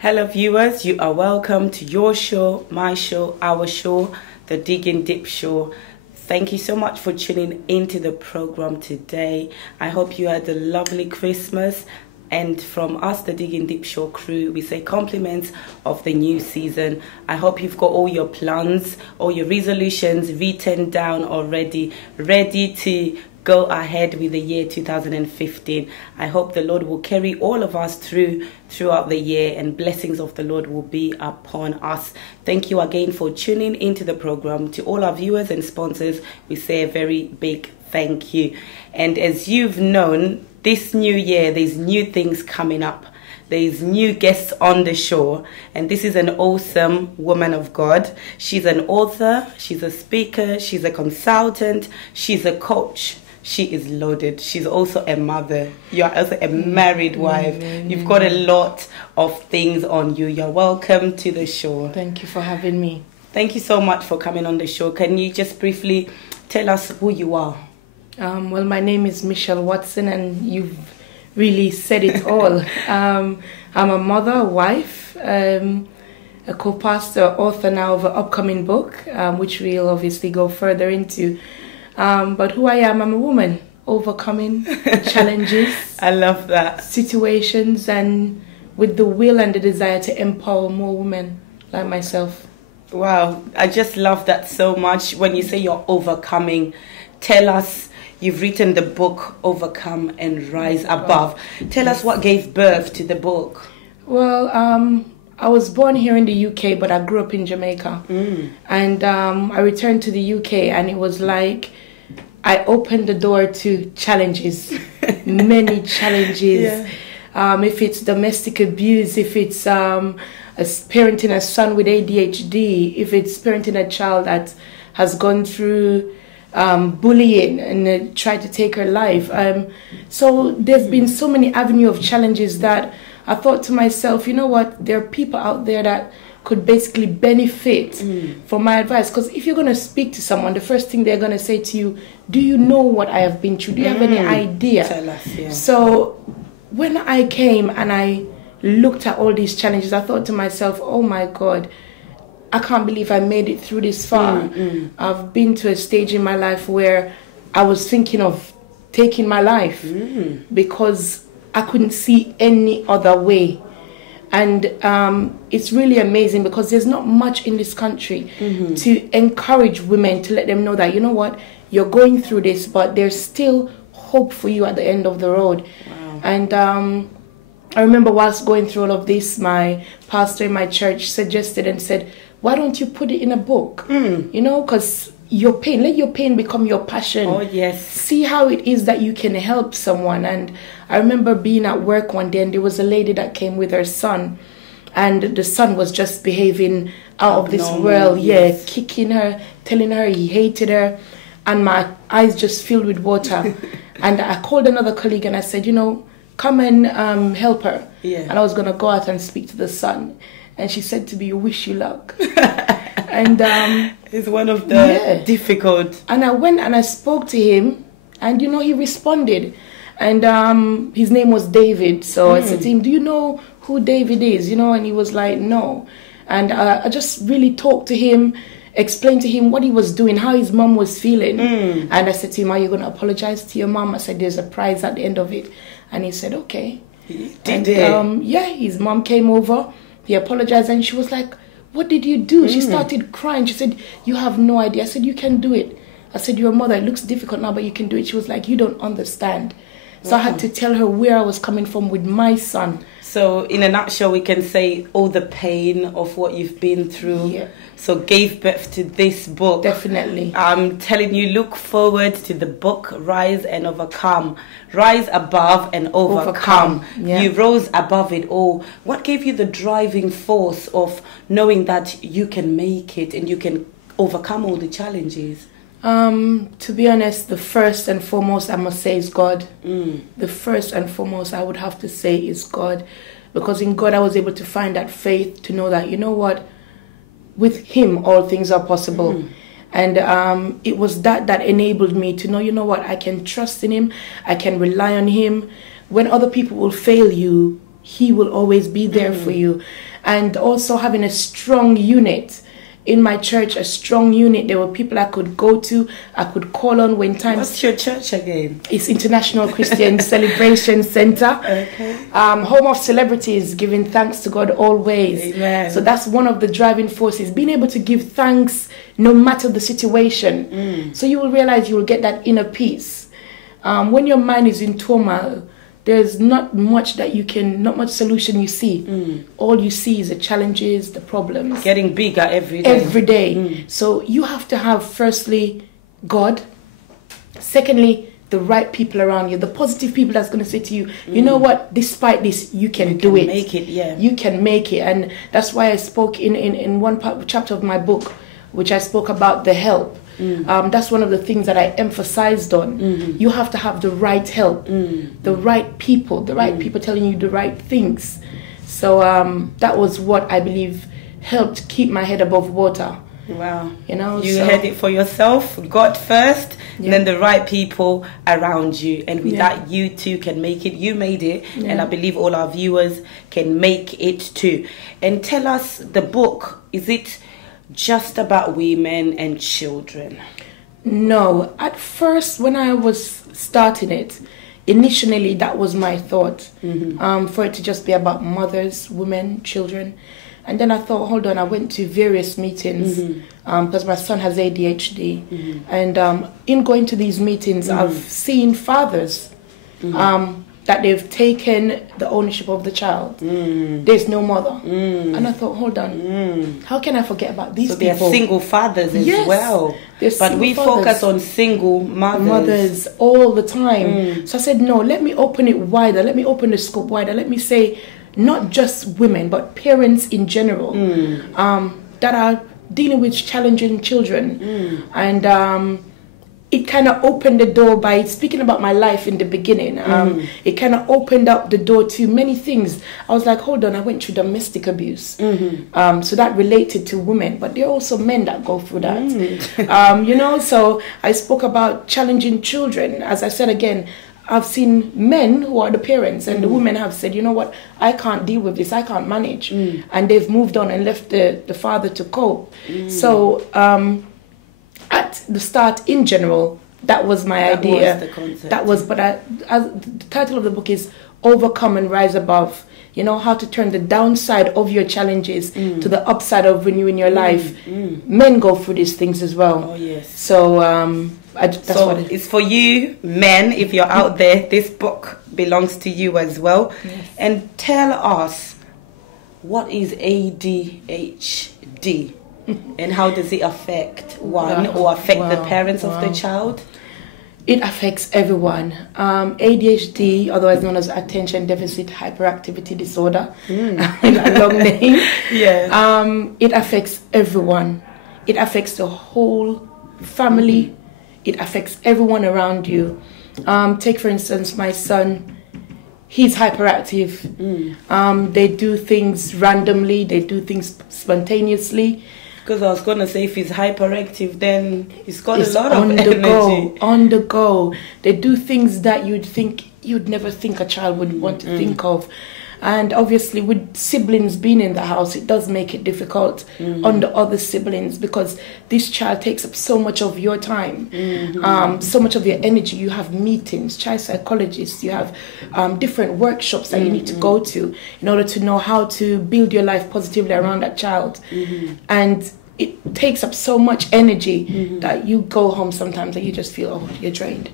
Hello viewers, you are welcome to your show, my show, our show, the Dig and Dip Show. Thank you so much for tuning into the program today. I hope you had a lovely Christmas. And from us, the Dig and Dip Show crew, we say compliments of the new season. I hope you've got all your plans, all your resolutions written down already, ready to go ahead with the year 2015. I hope the Lord will carry all of us throughout the year, and blessings of the Lord will be upon us. Thank you again for tuning into the program. To all our viewers and sponsors, we say a very big thank you. And as you've known, this new year, there's new things coming up. There's new guests on the show, and this is an awesome woman of God. She's an author, she's a speaker, she's a consultant, she's a coach. She is loaded. She's also a mother. You're also a married wife. You've got a lot of things on you. You're welcome to the show. Thank you for having me. Thank you so much for coming on the show. Can you just briefly tell us who you are? Well, my name is Michelle Watson, and you've really said it all. I'm a mother, a wife, a co-pastor, author now of an upcoming book, which we'll obviously go further into. But who I am, I'm a woman, overcoming challenges. I love that. Situations, and with the will and the desire to empower more women like myself. Wow, I just love that so much. When you say you're overcoming, tell us, you've written the book, Overcome and Rise Above. Tell us what gave birth to the book. Well, I was born here in the UK, but I grew up in Jamaica. And I returned to the UK, and it was like I opened the door to challenges, many challenges. Yeah. If it's domestic abuse, if it's parenting a son with ADHD, if it's parenting a child that has gone through bullying and tried to take her life. So there's been so many avenues of challenges that I thought to myself, you know what, there are people out there that could basically benefit from my advice. Because if you're going to speak to someone, the first thing they're going to say to you, do you know what I have been through? Do you have any idea? Tell us, yeah. So when I came and I looked at all these challenges, I thought to myself, oh my God, I can't believe I made it through this far. I've been to a stage in my life where I was thinking of taking my life because I couldn't see any other way. And it's really amazing because there's not much in this country to encourage women, to let them know that, you know what, you're going through this, but there's still hope for you at the end of the road. Wow. And I remember whilst going through all of this, my pastor in my church suggested and said, why don't you put it in a book? You know, because your pain, let your pain become your passion. Oh, yes. See how it is that you can help someone. And I remember being at work one day, and there was a lady that came with her son, and the son was just behaving out of this world. Yes. Yeah, kicking her, telling her he hated her, and my eyes just filled with water. And I called another colleague and I said, you know, come and help her. Yeah. And I was going to go out and speak to the son. And she said to me, wish you luck. And it's one of the difficult. And I went and I spoke to him, and you know, he responded. And his name was David. So I said to him, do you know who David is? You know, and he was like, no. And I just really talked to him, explained to him what he was doing, how his mom was feeling. And I said to him, are you going to apologize to your mom? I said, there's a prize at the end of it. And he said, okay. Yeah, his mom came over. He apologized, and she was like, what did you do? She started crying. She said, you have no idea. I said, you can do it. I said, you're a mother. It looks difficult now, but you can do it. She was like, you don't understand. So I had to tell her where I was coming from with my son. So in a nutshell, we can say all the pain of what you've been through. Yeah. So gave birth to this book. Definitely. I'm telling you, look forward to the book, Rise and Overcome. Rise above and overcome. Yeah. You rose above it all. What gave you the driving force of knowing that you can make it and you can overcome all the challenges? To be honest, the first and foremost I must say is God. The first and foremost I would have to say is God, because in God I was able to find that faith to know that, you know what, with Him all things are possible. And it was that enabled me to know, you know what, I can trust in Him, I can rely on Him. When other people will fail you, He will always be there for you. And also having a strong unit. In my church, a strong unit. There were people I could go to, I could call on when times... What's your church again? It's International Christian Celebration Center. Okay. Home of celebrities, giving thanks to God always. Amen. So that's one of the driving forces, being able to give thanks no matter the situation. So you will realize you will get that inner peace. When your mind is in turmoil, there's not much solution you see. All you see is the challenges, the problems. Getting bigger every day. Every day. So you have to have, firstly, God. Secondly, the right people around you. The positive people that's going to say to you, you know what, despite this, you can do it. Make it, yeah. You can make it. And that's why I spoke in one chapter of my book, which I spoke about the help. That's one of the things that I emphasized on. You have to have the right help, the right people telling you the right things. So that was what I believe helped keep my head above water. Wow. You had it for yourself, God first, then the right people around you. And with that, you too can make it. You made it. And I believe all our viewers can make it too. And tell us, the book, is it just about women and children? No. At first, when I was starting it, initially that was my thought, for it to just be about mothers, women, children. And then I thought, hold on, I went to various meetings because my son has ADHD. And in going to these meetings, I've seen fathers that they've taken the ownership of the child. There's no mother. And I thought, hold on, how can I forget about these people? So they're single fathers as well. But we focus on single mothers all the time. So I said, no, let me open it wider. Let me open the scope wider. Let me say, not just women, but parents in general that are dealing with challenging children. And it kind of opened the door by speaking about my life in the beginning. It kind of opened up the door to many things. I was like, hold on, I went through domestic abuse. So that related to women, but there are also men that go through that. So I spoke about challenging children. As I said again, I've seen men who are the parents, and the women have said, you know what, I can't deal with this, I can't manage. And they've moved on and left the father to cope. So at the start, in general, that was my idea. Was the concept. That was, but the title of the book is Overcome and Rise Above. You know, how to turn the downside of your challenges to the upside of renewing your life. Men go through these things as well. Oh, yes. So, it's for you, men, if you're out there, this book belongs to you as well. Yes. And tell us, what is ADHD? And how does it affect or affect the parents of the child? It affects everyone. ADHD, otherwise known as Attention Deficit Hyperactivity Disorder, a long name. It affects everyone. It affects the whole family. It affects everyone around you. Take, for instance, my son. He's hyperactive. They do things randomly. They do things spontaneously. Because I was going to say, if he's hyperactive, then he's got a lot of energy. On the go. They do things that you'd never think a child would want to think of. And obviously, with siblings being in the house, it does make it difficult on the other siblings, because this child takes up so much of your time, so much of your energy. You have meetings, child psychologists, you have different workshops that you need to go to in order to know how to build your life positively around that child. And it takes up so much energy that you go home sometimes and you just feel, oh, you're drained.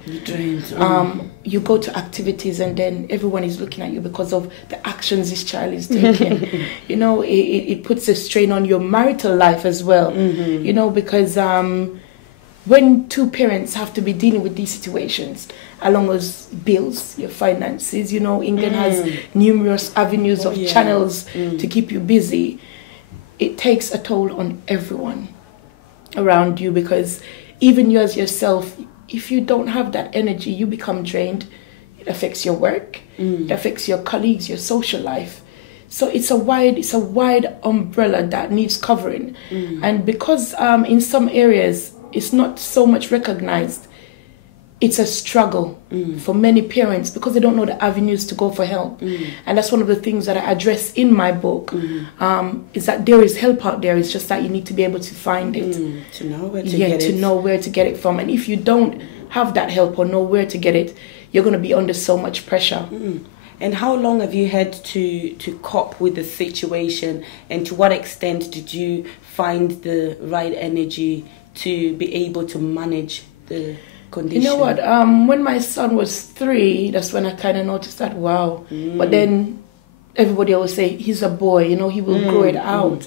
You go to activities and then everyone is looking at you because of the actions this child is taking. You know, it puts a strain on your marital life as well. You know, because when two parents have to be dealing with these situations, along with bills, your finances, you know, England has numerous avenues of channels to keep you busy. It takes a toll on everyone around you, because even you as yourself, if you don't have that energy, you become drained. It affects your work, it affects your colleagues, your social life. So it's a wide umbrella that needs covering. And because in some areas it's not so much recognized, it's a struggle for many parents because they don't know the avenues to go for help. And that's one of the things that I address in my book, is that there is help out there. It's just that you need to be able to find it. To know where to get it. To know where to get it from. And if you don't have that help or know where to get it, you're going to be under so much pressure. And how long have you had to cope with the situation, and to what extent did you find the right energy to be able to manage the condition? You know what? When my son was 3, that's when I kind of noticed that, wow. But then everybody always say, he's a boy, you know, he will grow it out.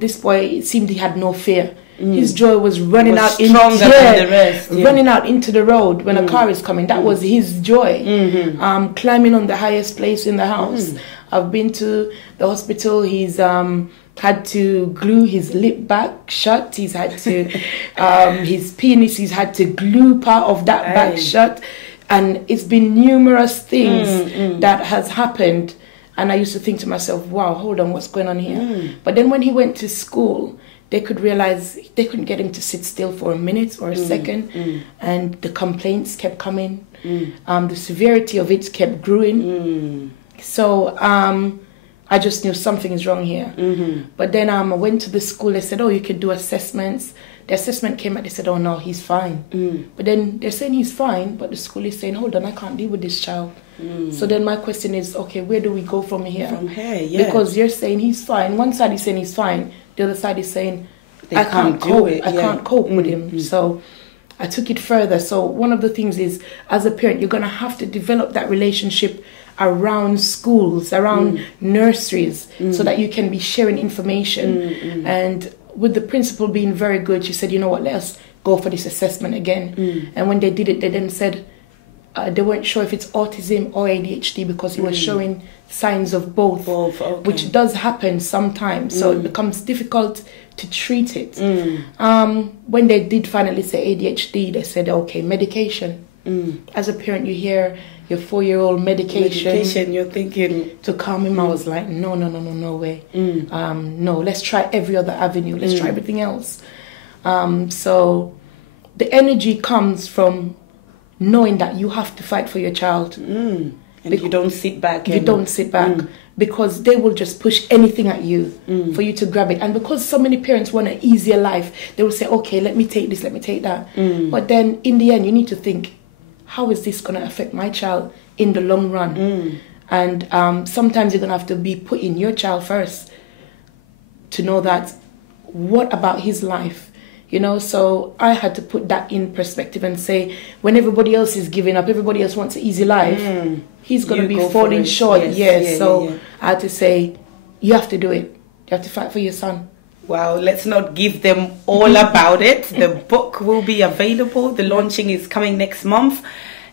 This boy, it seemed he had no fear. His joy was running out into the rest, running out into the road when a car is coming. That was his joy. Climbing on the highest place in the house. I've been to the hospital. He's had to glue his lip back shut. He's had to his penis. He's had to glue part of that back shut, and it's been numerous things that has happened. And I used to think to myself, wow, hold on, what's going on here? But then when he went to school, they could realize they couldn't get him to sit still for a minute or a second. And the complaints kept coming. The severity of it kept growing. So I just knew something is wrong here. But then I went to the school. They said, oh, you could do assessments. The assessment came out. They said, oh, no, he's fine. But then they're saying he's fine, but the school is saying, hold on, I can't deal with this child. So then my question is, okay, where do we go from here? From here, yeah. Because you're saying he's fine. One side is saying he's fine. The other side is saying, I can't cope. I can't cope with him. So I took it further. So one of the things is, as a parent, you're going to have to develop that relationship around schools, around nurseries, so that you can be sharing information. And with the principal being very good, she said, you know what, let us go for this assessment again. And when they did it, they then said they weren't sure if it's autism or ADHD because he was showing signs of both, which does happen sometimes. So it becomes difficult to treat it. When they did finally say ADHD, they said, okay, medication. As a parent, you hear your 4-year-old medication, you're thinking to calm him. I was like, no way. No, let's try every other avenue. Let's try everything else. So the energy comes from knowing that you have to fight for your child. And you don't sit back. You don't sit back because they will just push anything at you for you to grab it. And because so many parents want an easier life, they will say, okay, let me take this, let me take that. But then in the end, you need to think, how is this going to affect my child in the long run? And sometimes you're going to have to be putting your child first to know that, what about his life? You know, so I had to put that in perspective and say, when everybody else is giving up, everybody else wants an easy life, he's going to be falling short. So I had to say, you have to do it. You have to fight for your son. Wow, let's not give them all about it. The book will be available. The launching is coming next month.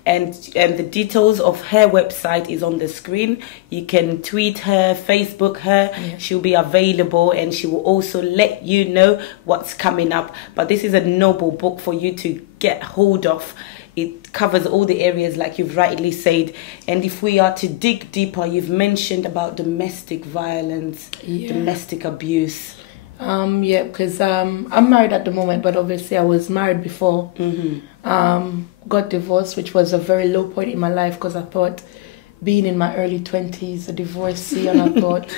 And the details of her website is on the screen. You can tweet her, Facebook her. She'll be available, and she will also let you know what's coming up. But this is a noble book for you to get hold of. It covers all the areas like you've rightly said. And if we are to dig deeper, you've mentioned about domestic violence, domestic abuse. Because I'm married at the moment, but obviously I was married before. Got divorced, which was a very low point in my life because I thought, being in my early 20s, a divorcee, and I thought...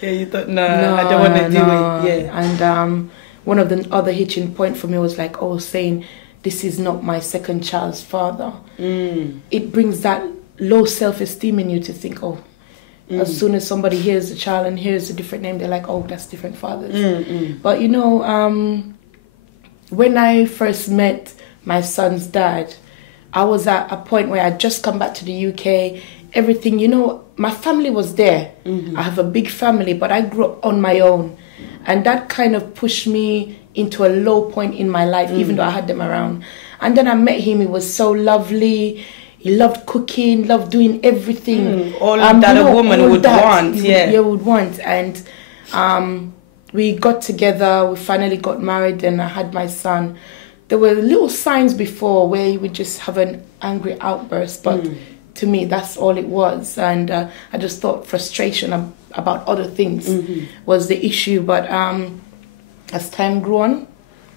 you thought, no, I don't want to do it. And one of the other hitching point for me was like, saying, this is not my second child's father. It brings that low self-esteem in you to think, as soon as somebody hears the child and hears a different name, they're like, that's different fathers. But, you know, when I first met my son's dad, I was at a point where I'd just come back to the UK. Everything, you know, my family was there. I have a big family, but I grew up on my own. And that kind of pushed me into a low point in my life, even though I had them around. And then I met him. He was so lovely. He loved cooking, loved doing everything. All that a woman would want. Would want. And we got together. We finally got married, and I had my son. There were little signs before where he would just have an angry outburst, but to me, that's all it was. And I just thought frustration about other things was the issue. But as time grew on,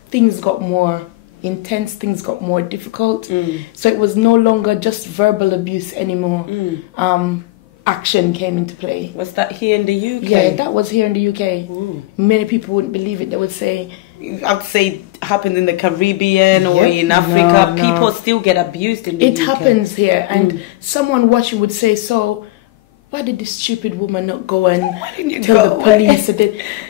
things got more intense, things got more difficult. So it was no longer just verbal abuse anymore. Action came into play. Was that here in the UK? Yeah, that was here in the UK. Many people wouldn't believe it. They would say, I'd say it happened in the Caribbean or in Africa. No. People still get abused in the UK. It happens here. And someone watching would say, so why did this stupid woman not go and tell the police?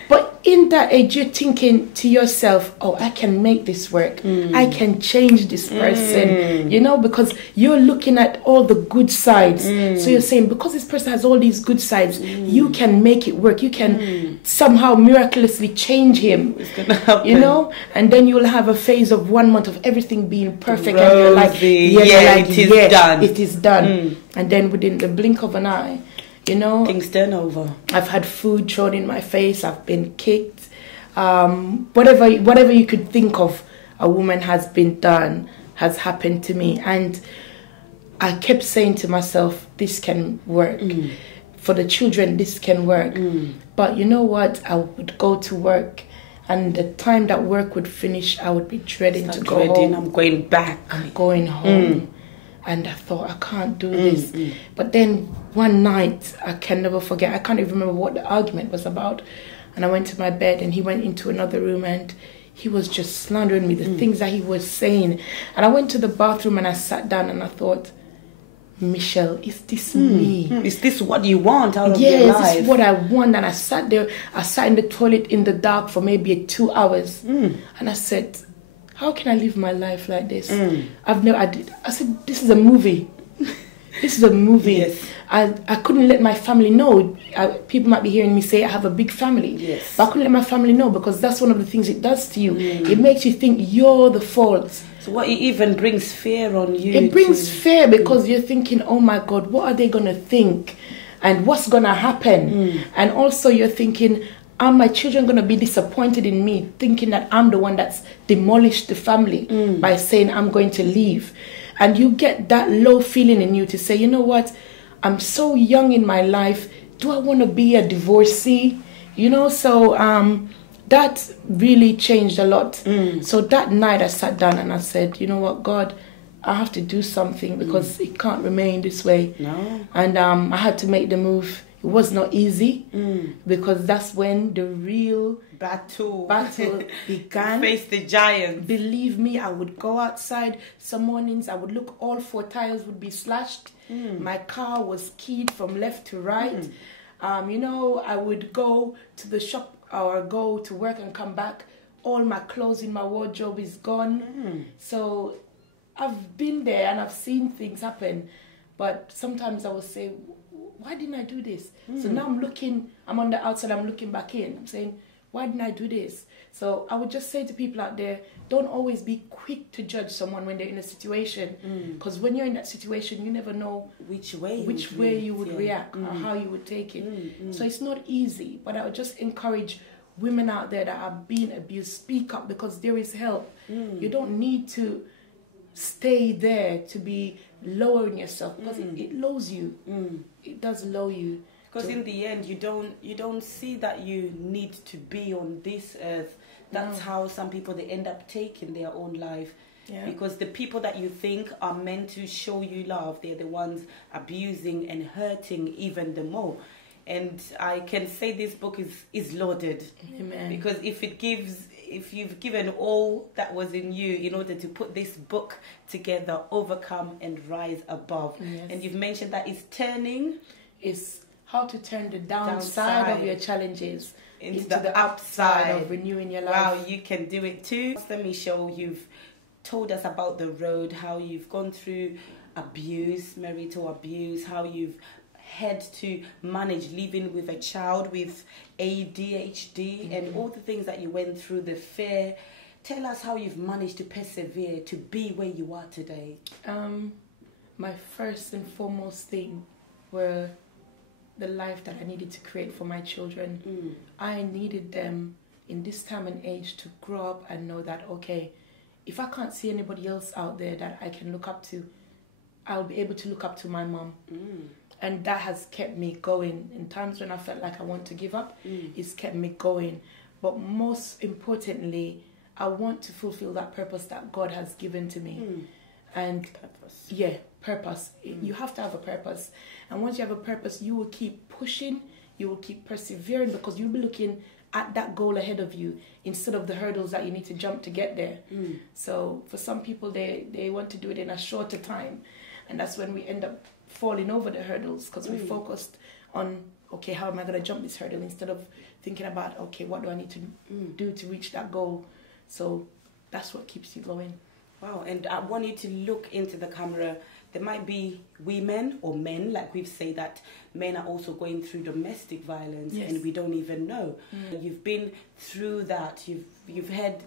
But in that age, you're thinking to yourself, oh, I can make this work. I can change this person, you know, because you're looking at all the good sides. So you're saying, because this person has all these good sides, you can make it work. You can somehow miraculously change him, It's gonna happen. you know? And then you'll have a phase of 1 month of everything being perfect. And you're like, it is done. And then within the blink of an eye, you know, things turn over. I've had food thrown in my face. I've been kicked. Whatever you could think of, a woman has been done, has happened to me. And I kept saying to myself, this can work. For the children, this can work. But you know what? I would go to work. And the time that work would finish, I would be dreading to go home. I'm going back. I'm going home. And I thought, I can't do this. But then one night, I can never forget, I can't even remember what the argument was about. And I went to my bed and he went into another room and he was just slandering me, the things that he was saying. And I went to the bathroom and I sat down and I thought, Michelle, is this me? Is this what you want out of your life? Yeah, is this what I want? And I sat there, I sat in the toilet in the dark for maybe 2 hours. And I said, how can I live my life like this? I said, this is a movie. This is a movie. Yes. I couldn't let my family know. People might be hearing me say I have a big family. Yes. But I couldn't let my family know because that's one of the things it does to you. It makes you think you're the fault. So what, it even brings fear on you? It brings fear because you're thinking, oh my God, what are they going to think? And what's going to happen? And also you're thinking, are my children going to be disappointed in me, thinking that I'm the one that's demolished the family by saying I'm going to leave? And you get that low feeling in you to say, you know what, I'm so young in my life. Do I want to be a divorcee? You know, so that really changed a lot. So that night I sat down and I said, you know what, God, I have to do something because it can't remain this way. No. And I had to make the move. It was not easy because that's when the real battle began. Face the giant. Believe me, I would go outside. Some mornings I would look, all 4 tires would be slashed. My car was keyed from left to right. You know, I would go to the shop or go to work and come back. All my clothes in my wardrobe is gone. So I've been there and I've seen things happen. But sometimes I will say, why didn't I do this? So now I'm on the outside, I'm looking back in. I'm saying, why didn't I do this? So I would just say to people out there, don't always be quick to judge someone when they're in a situation. Because when you're in that situation, you never know which way you would react or how you would take it. So it's not easy, but I would just encourage women out there that are being abused, speak up because there is help. You don't need to stay there to be lowering yourself because it lowers you. It does lower you. Because in the end, you don't see that you need to be on this earth. That's how some people, they end up taking their own life. Yeah. Because the people that you think are meant to show you love, they're the ones abusing and hurting even the more. And I can say this book is loaded. Amen. Because if you've given all that was in you in order to put this book together, overcome and rise above. Yes. And you've mentioned that it's turning. It's how to turn the downside of your challenges into the upside of renewing your life. Wow, you can do it too. Michelle, you've told us about the road, how you've gone through abuse, marital abuse, how you've had to manage living with a child with ADHD and all the things that you went through, the fear. Tell us how you've managed to persevere to be where you are today. My first and foremost thing were the life that I needed to create for my children. I needed them in this time and age to grow up and know that, okay, if I can't see anybody else out there that I can look up to, I'll be able to look up to my mom. And that has kept me going. In times when I felt like I want to give up, it's kept me going. But most importantly, I want to fulfill that purpose that God has given to me. And Purpose. yeah, purpose. You have to have a purpose. And once you have a purpose, you will keep pushing, you will keep persevering, because you'll be looking at that goal ahead of you instead of the hurdles that you need to jump to get there. So for some people, they want to do it in a shorter time. And that's when we end up falling over the hurdles, because we focused on, okay, how am I going to jump this hurdle, instead of thinking about, okay, what do I need to do to reach that goal? So that's what keeps you going. Wow, and I want you to look into the camera. There might be women or men, like we've said, that men are also going through domestic violence, and we don't even know. You've been through that. You've had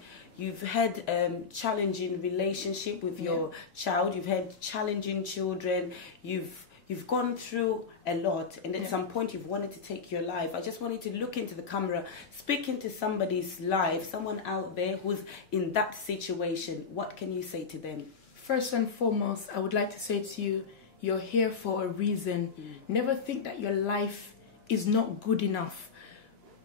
challenging relationship with your child. You've had challenging children. You've gone through a lot, and at some point you've wanted to take your life. I just wanted to look into the camera, speak into somebody's life, someone out there who's in that situation. What can you say to them? First and foremost, I would like to say to you, you're here for a reason. Never think that your life is not good enough.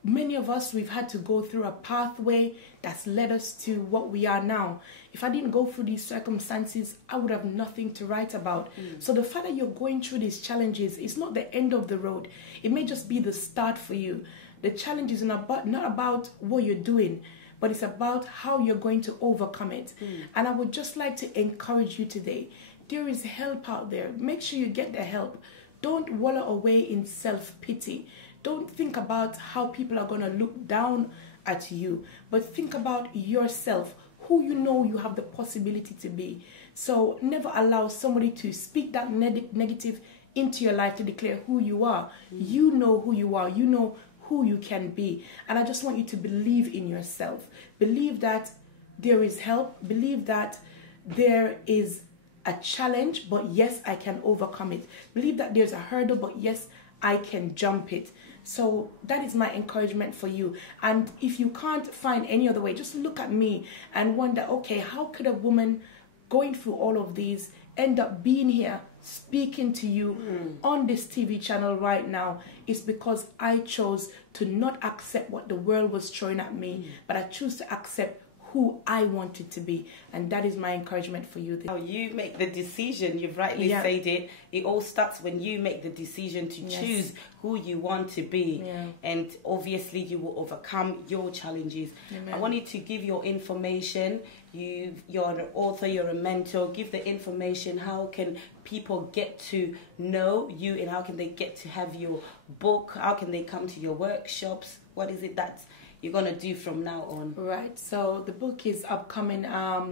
Many of us, we've had to go through a pathway that's led us to what we are now. If I didn't go through these circumstances, I would have nothing to write about. So the fact that you're going through these challenges is not the end of the road. It may just be the start for you. The challenge is not about what you're doing, but it's about how you're going to overcome it. And I would just like to encourage you today. There is help out there. Make sure you get the help. Don't wallow away in self-pity. Don't think about how people are going to look down at you, but think about yourself, who you know you have the possibility to be. So never allow somebody to speak that negative into your life to declare who you are. You know who you are. You know who you can be. And I just want you to believe in yourself. Believe that there is help. Believe that there is a challenge, but yes, I can overcome it. Believe that there's a hurdle, but yes, I can jump it. So that is my encouragement for you. And if you can't find any other way, just look at me and wonder, okay, how could a woman going through all of these end up being here speaking to you on this TV channel right now? It's because I chose to not accept what the world was throwing at me, but I choose to accept who I wanted to be. And that is my encouragement for you. How you make the decision, you've rightly said it. It all starts when you make the decision to choose who you want to be. And obviously you will overcome your challenges. Amen. I want you to give your information. You're an author, you're a mentor. Give the information. How can people get to know you, and how can they get to have your book? How can they come to your workshops? What is it that you're going to do from now on? Right, so the book is upcoming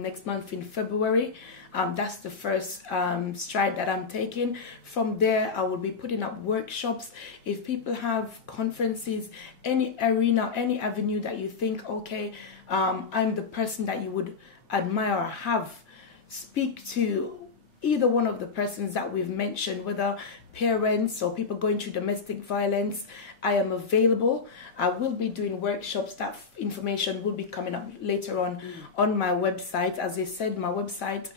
next month in February. That's the first stride that I'm taking. From there, I will be putting up workshops. If people have conferences, any arena, any avenue that you think, okay, I'm the person that you would admire or have, speak to either one of the persons that we've mentioned, whether parents or people going through domestic violence. I am available. I will be doing workshops. That information will be coming up later on my website. As I said, my website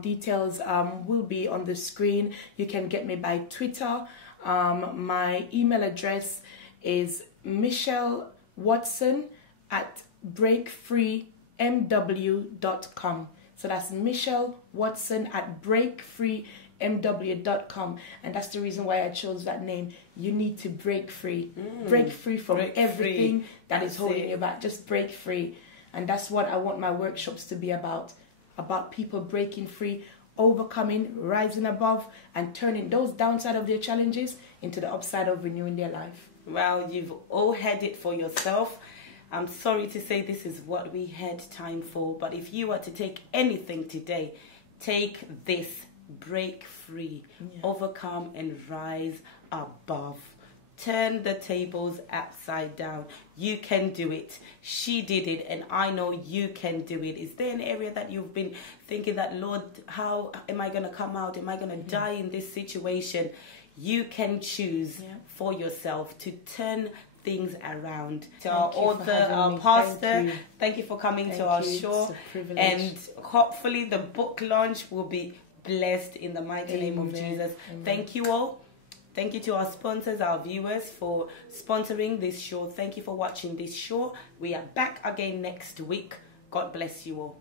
details will be on the screen. You can get me by Twitter. My email address is michellewatson@breakfreemw.com. So that's michellewatson@breakfreemw.com. And that's the reason why I chose that name. You need to break free. Break free from everything that is holding you back. Just break free. And that's what I want my workshops to be about. About people breaking free, overcoming, rising above, and turning those downside of their challenges into the upside of renewing their life. Well, you've all had it for yourself. I'm sorry to say this is what we had time for, but if you were to take anything today, take this: break free, overcome and rise above. Turn the tables upside down. You can do it. She did it, and I know you can do it. Is there an area that you've been thinking that, Lord, how am I going to come out? Am I going to die in this situation? You can choose for yourself to turn things around. To our author, our pastor, thank you for coming to our show. It's a privilege. And hopefully the book launch will be blessed in the mighty name of Jesus. Amen. Thank you all. Thank you to our sponsors, our viewers, for sponsoring this show. Thank you for watching this show. We are back again next week. God bless you all.